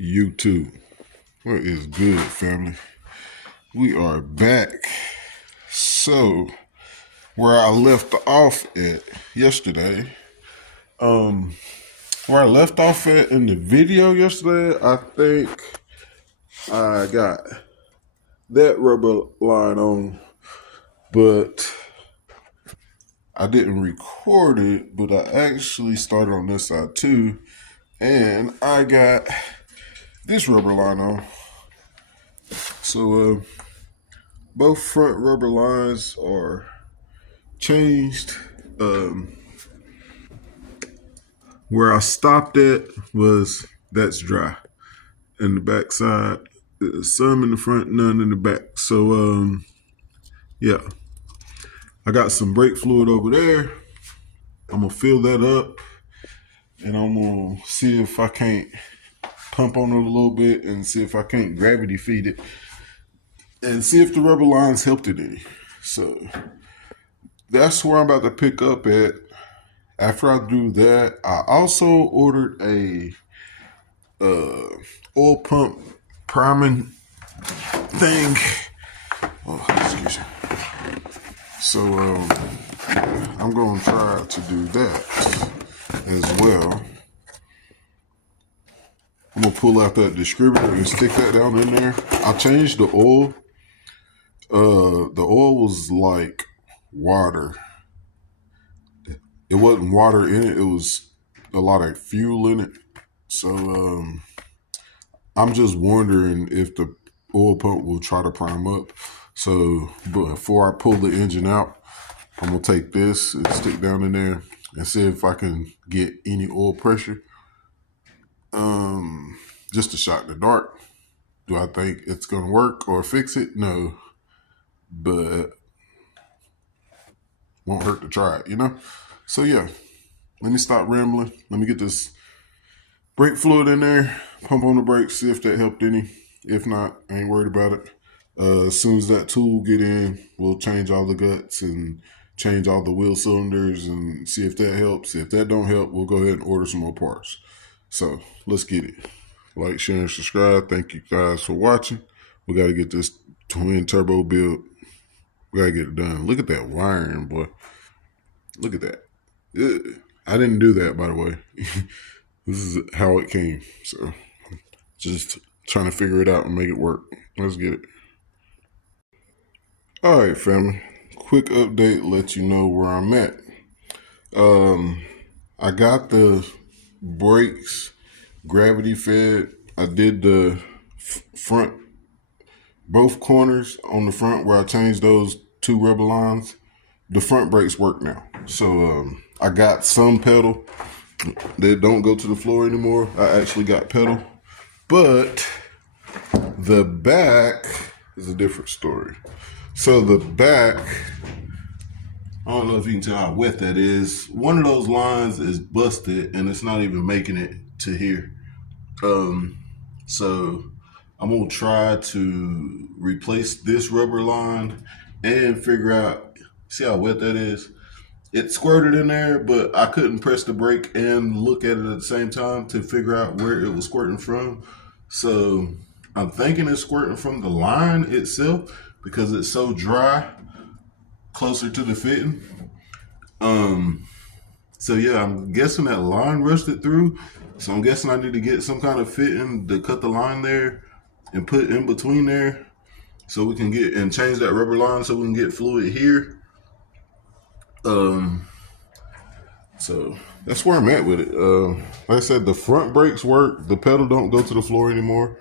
YouTube, what is good, family? We are back. So, where I left off at yesterday, where I left off at in the video yesterday, I think I got that rubber line on, but I didn't record it, but I actually started on this side too, and I got this rubber line on. So both front rubber lines are changed. Where I stopped at that's dry, and the back side, some in the front, none in the back. So yeah, I got some brake fluid over there. I'm gonna fill that up, and I'm gonna see if I can't pump on it a little bit and see if I can't gravity feed it and see if the rubber lines helped it any. So that's where I'm about to pick up at. After I do that, I also ordered a oil pump priming thing. Oh, excuse me. So I'm going to try to do that as well. I'm going to pull out that distributor and stick that down in there. I changed the oil. The oil was like water. It wasn't water in it. It was a lot of fuel in it. So I'm just wondering if the oil pump will try to prime up. So before I pull the engine out, I'm going to take this and stick down in there and see if I can get any oil pressure. Just a shot in the dark. Do I think it's going to work or fix it? No. But won't hurt to try it, you know? So yeah, let me stop rambling. Let me get this brake fluid in there, pump on the brakes, see if that helped any. If not, I ain't worried about it. As soon as that tool get in, we'll change all the guts and change all the wheel cylinders and see if that helps. If that don't help, we'll go ahead and order some more parts. So let's get it. Like, share, and subscribe. Thank you guys for watching. We got to get this twin turbo build. We got to get it done. Look at that wiring, boy. Look at that. I didn't do that, by the way. This is how it came. So just trying to figure it out and make it work. Let's get it. All right, family. Quick update, let you know where I'm at. I got the brakes gravity fed. I did the front, both corners on the front where I changed those two rubber lines. The front brakes work now. So I got some pedal. They don't go to the floor anymore. I actually got pedal. But the back is a different story. So the back, I don't know if you can tell how wet that is. One of those lines is busted and it's not even making it to here. So I'm gonna try to replace this rubber line and figure out, see how wet that is? It squirted in there, but I couldn't press the brake and look at it at the same time to figure out where it was squirting from. So I'm thinking it's squirting from the line itself because it's so dry, closer to the fitting. So yeah, I'm guessing that line rushed it through. So I'm guessing I need to get some kind of fitting to cut the line there and put in between there so we can get and change that rubber line so we can get fluid here. So that's where I'm at with it. Like I said, the front brakes work. The pedal don't go to the floor anymore.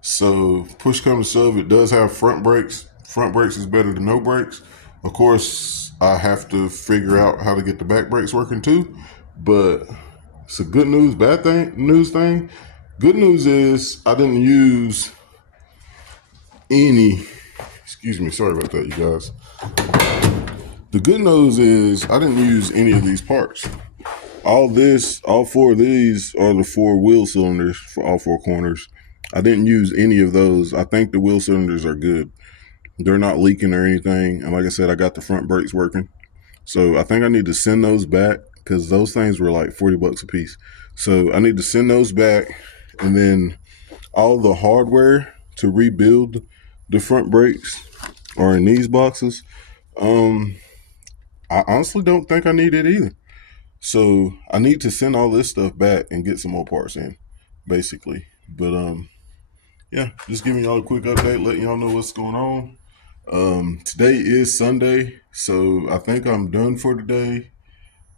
So push comes to shove, it does have front brakes. Front brakes is better than no brakes. Of course, I have to figure out how to get the back brakes working too. But it's a good news, bad thing, news thing. Good news is I didn't use any. Excuse me, sorry about that, you guys. The good news is I didn't use any of these parts. All four of these are the four wheel cylinders for all four corners. I didn't use any of those. I think the wheel cylinders are good. They're not leaking or anything. And like I said, I got the front brakes working. So I think I need to send those back because those things were like $40 a piece. So I need to send those back, and then all the hardware to rebuild the front brakes are in these boxes. I honestly don't think I need it either. So I need to send all this stuff back and get some more parts in, basically. But yeah, just giving y'all a quick update, letting y'all know what's going on. Today is Sunday, so I think I'm done for today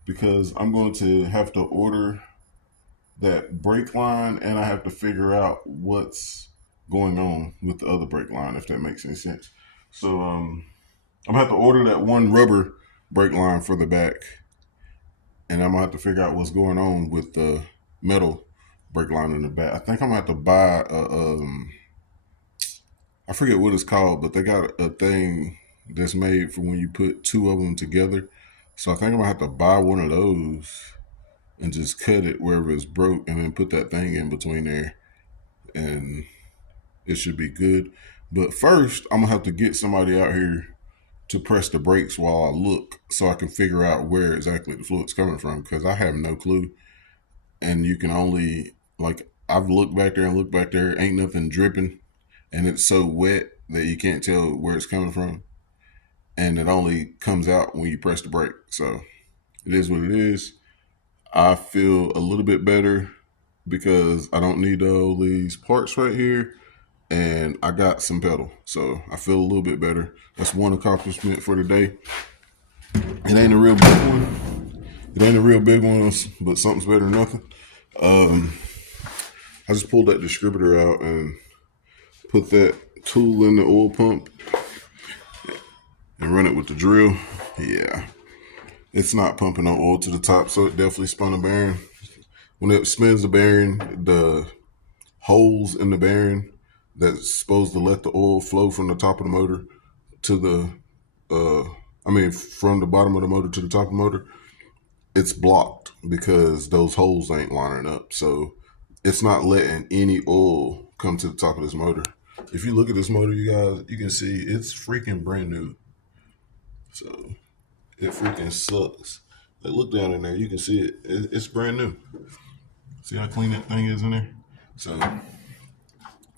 because I'm going to have to order that brake line, and I have to figure out what's going on with the other brake line, if that makes any sense. So I'm gonna have to order that one rubber brake line for the back, and I'm gonna have to figure out what's going on with the metal brake line in the back. I think I'm gonna have to buy I forget what it's called, but they got a thing that's made for when you put two of them together. So I think I'm gonna have to buy one of those and just cut it wherever it's broke, and then put that thing in between there, and it should be good. But first, I'm gonna have to get somebody out here to press the brakes while I look, so I can figure out where exactly the fluid's coming from, because I have no clue. And you can only, like, I've looked back there and looked back there, ain't nothing dripping, and it's so wet that you can't tell where it's coming from, and it only comes out when you press the brake. So it is what it is. I feel a little bit better because I don't need all these parts right here, and I got some pedal, so I feel a little bit better. That's one accomplishment for today. It ain't a real big one. It ain't a real big one, but something's better than nothing. I just pulled that distributor out and put that tool in the oil pump and run it with the drill. Yeah, it's not pumping no oil to the top, so it definitely spun a bearing. When it spins the bearing, the holes in the bearing that's supposed to let the oil flow from the top of the motor to the, from the bottom of the motor to the top of the motor, it's blocked because those holes ain't lining up. So it's not letting any oil come to the top of this motor. If you look at this motor, you guys, you can see it's freaking brand new. So it freaking sucks. Like, look down in there, you can see it's brand new. See how clean that thing is in there? So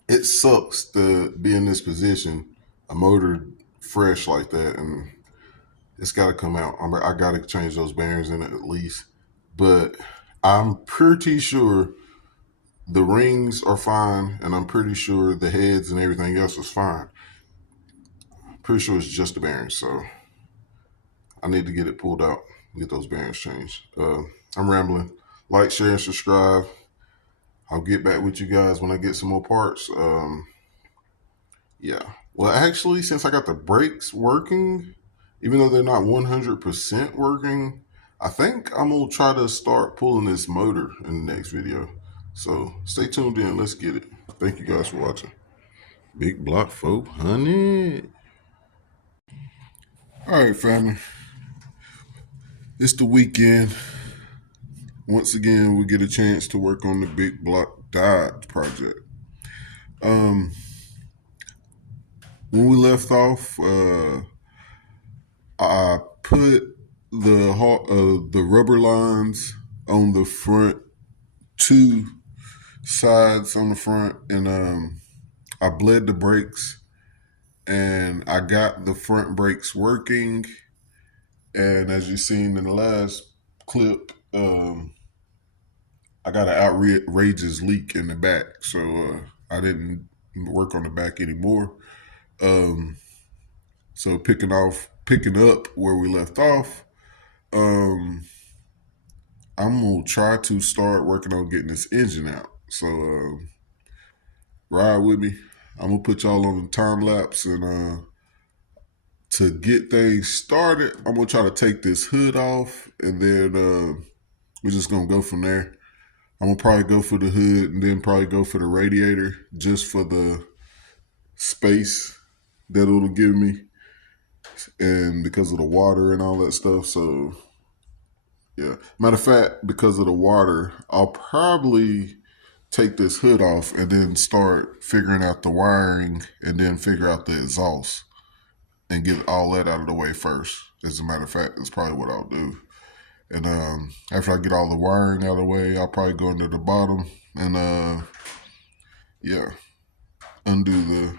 it sucks to be in this position, a motor fresh like that, and it's got to come out. I got to change those bearings in it at least. But I'm pretty sure the rings are fine, and I'm pretty sure the heads and everything else is fine. Pretty sure it's just the bearings, so I need to get it pulled out, get those bearings changed. I'm rambling. Like, share, and subscribe. I'll get back with you guys when I get some more parts. Yeah. Well, actually, since I got the brakes working, even though they're not 100% working, I think I'm going to try to start pulling this motor in the next video. So stay tuned in. Let's get it. Thank you guys for watching. Big Block 400. All right, family. It's the weekend. Once again, we get a chance to work on the Big Block Dodge project. When we left off, I put the rubber lines on the front, two sides on the front, and I bled the brakes, and I got the front brakes working. And as you seen in the last clip, I got an outrageous leak in the back, so I didn't work on the back anymore. So picking up where we left off, I'm gonna try to start working on getting this engine out. So ride with me. I'm gonna put y'all on the time lapse, and to get things started, I'm gonna try to take this hood off, and then we're just gonna go from there. I'm gonna probably go for the hood, and then probably go for the radiator, just for the space that it'll give me, and because of the water and all that stuff. So yeah, matter of fact, because of the water, I'll probably take this hood off and then start figuring out the wiring, and then figure out the exhaust and get all that out of the way first. As a matter of fact, that's probably what I'll do. And after I get all the wiring out of the way, I'll probably go into the bottom and yeah, undo the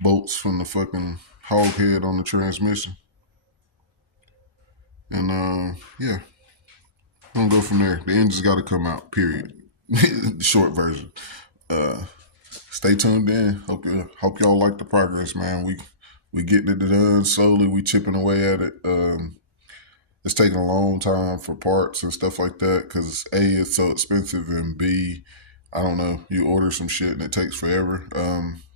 bolts from the fucking hog head on the transmission. And yeah, I'm gonna go from there. The engine's got to come out. Period. Short version. Stay tuned in. Hope y'all like the progress, man. We getting it done slowly. We chipping away at it. It's taking a long time for parts and stuff like that because A, it's so expensive, and B, I don't know, you order some shit and it takes forever.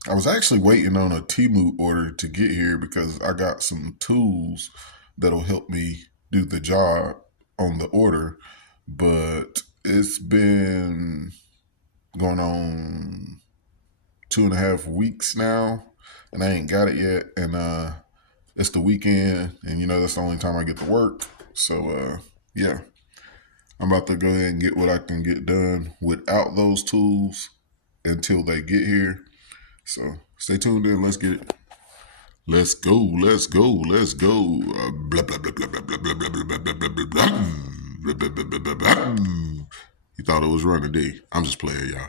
I was actually waiting on a Temu order to get here because I got some tools that'll help me do the job on the order, but it's been going on 2.5 weeks now, and I ain't got it yet. And it's the weekend, and you know that's the only time I get to work. So yeah, I'm about to go ahead and get what I can get done without those tools until they get here. So stay tuned in. Let's get it. Let's go. Let's go. Let's go. Blah blah blah blah blah blah blah blah blah blah blah blah blah blah. You thought it was running, D? I'm just playing, y'all.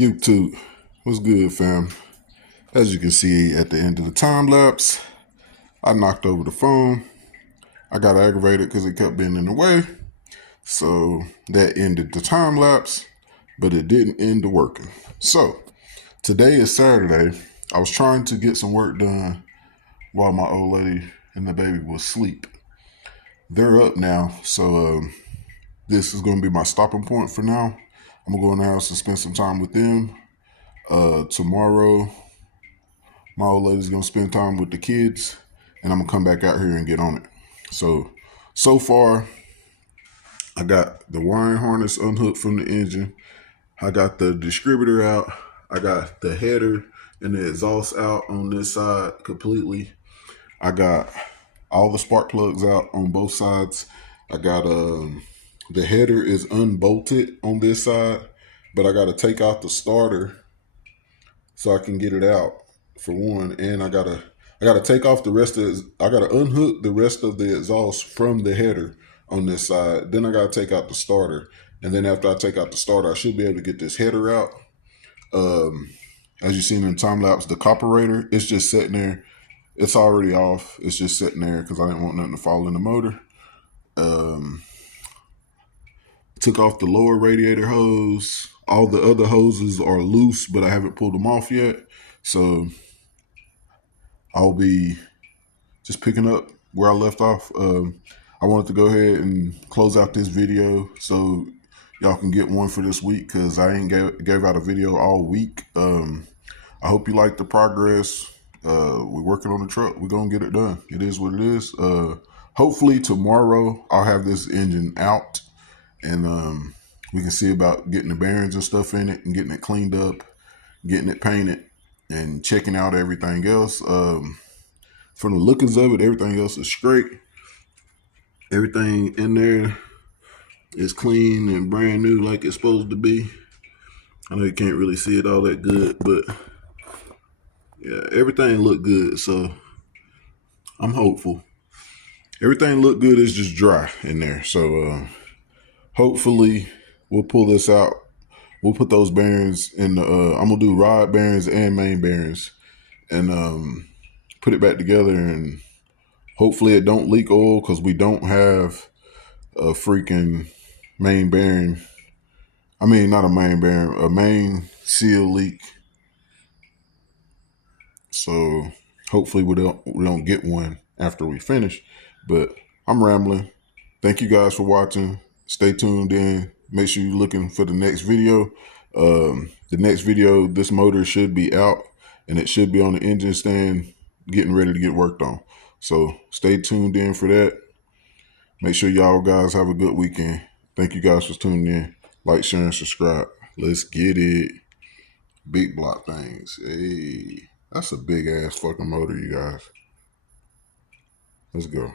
YouTube, what's good, fam? As you can see at the end of the time lapse, I knocked over the phone. I got aggravated because it kept being in the way. So that ended the time lapse, but it didn't end the working. So today is Saturday. I was trying to get some work done while my old lady and the baby was asleep. They're up now, so this is going to be my stopping point for now. I'm going to go in the house and spend some time with them. Tomorrow, my old lady's going to spend time with the kids, and I'm going to come back out here and get on it. So far, I got the wiring harness unhooked from the engine. I got the distributor out. I got the header and the exhaust out on this side completely. I got all the spark plugs out on both sides. I got the header is unbolted on this side, but I got to take out the starter so I can get it out for one, and I gotta take off the rest of. I gotta unhook the rest of the exhaust from the header on this side. Then I gotta take out the starter, and then after I take out the starter, I should be able to get this header out. As you seen in the time lapse, the carburetor, it's just sitting there. It's already off. It's just sitting there because I didn't want nothing to fall in the motor. Took off the lower radiator hose. All the other hoses are loose, but I haven't pulled them off yet. So I'll be just picking up where I left off. I wanted to go ahead and close out this video so y'all can get one for this week because I ain't gave out a video all week. I hope you like the progress. We're working on the truck. We're going to get it done. It is what it is. Hopefully tomorrow I'll have this engine out and we can see about getting the bearings and stuff in it and getting it cleaned up, getting it painted, and checking out everything else. From the lookings of it, everything else is straight. Everything in there is clean and brand new like it's supposed to be. I know you can't really see it all that good, but yeah, everything looked good, so I'm hopeful. Everything looked good, it's just dry in there. So hopefully we'll pull this out. We'll put those bearings in the, I'm gonna do rod bearings and main bearings and put it back together, and hopefully it don't leak oil because we don't have a freaking main bearing. I mean, not a main bearing, a main seal leak. So hopefully we don't get one after we finish. But I'm rambling. Thank you guys for watching. Stay tuned in. Make sure you're looking for the next video. The next video, this motor should be out and it should be on the engine stand getting ready to get worked on. So stay tuned in for that. Make sure y'all guys have a good weekend. Thank you guys for tuning in. Like, share, and subscribe. Let's get it. Big block things. Hey, that's a big ass fucking motor, you guys. Let's go.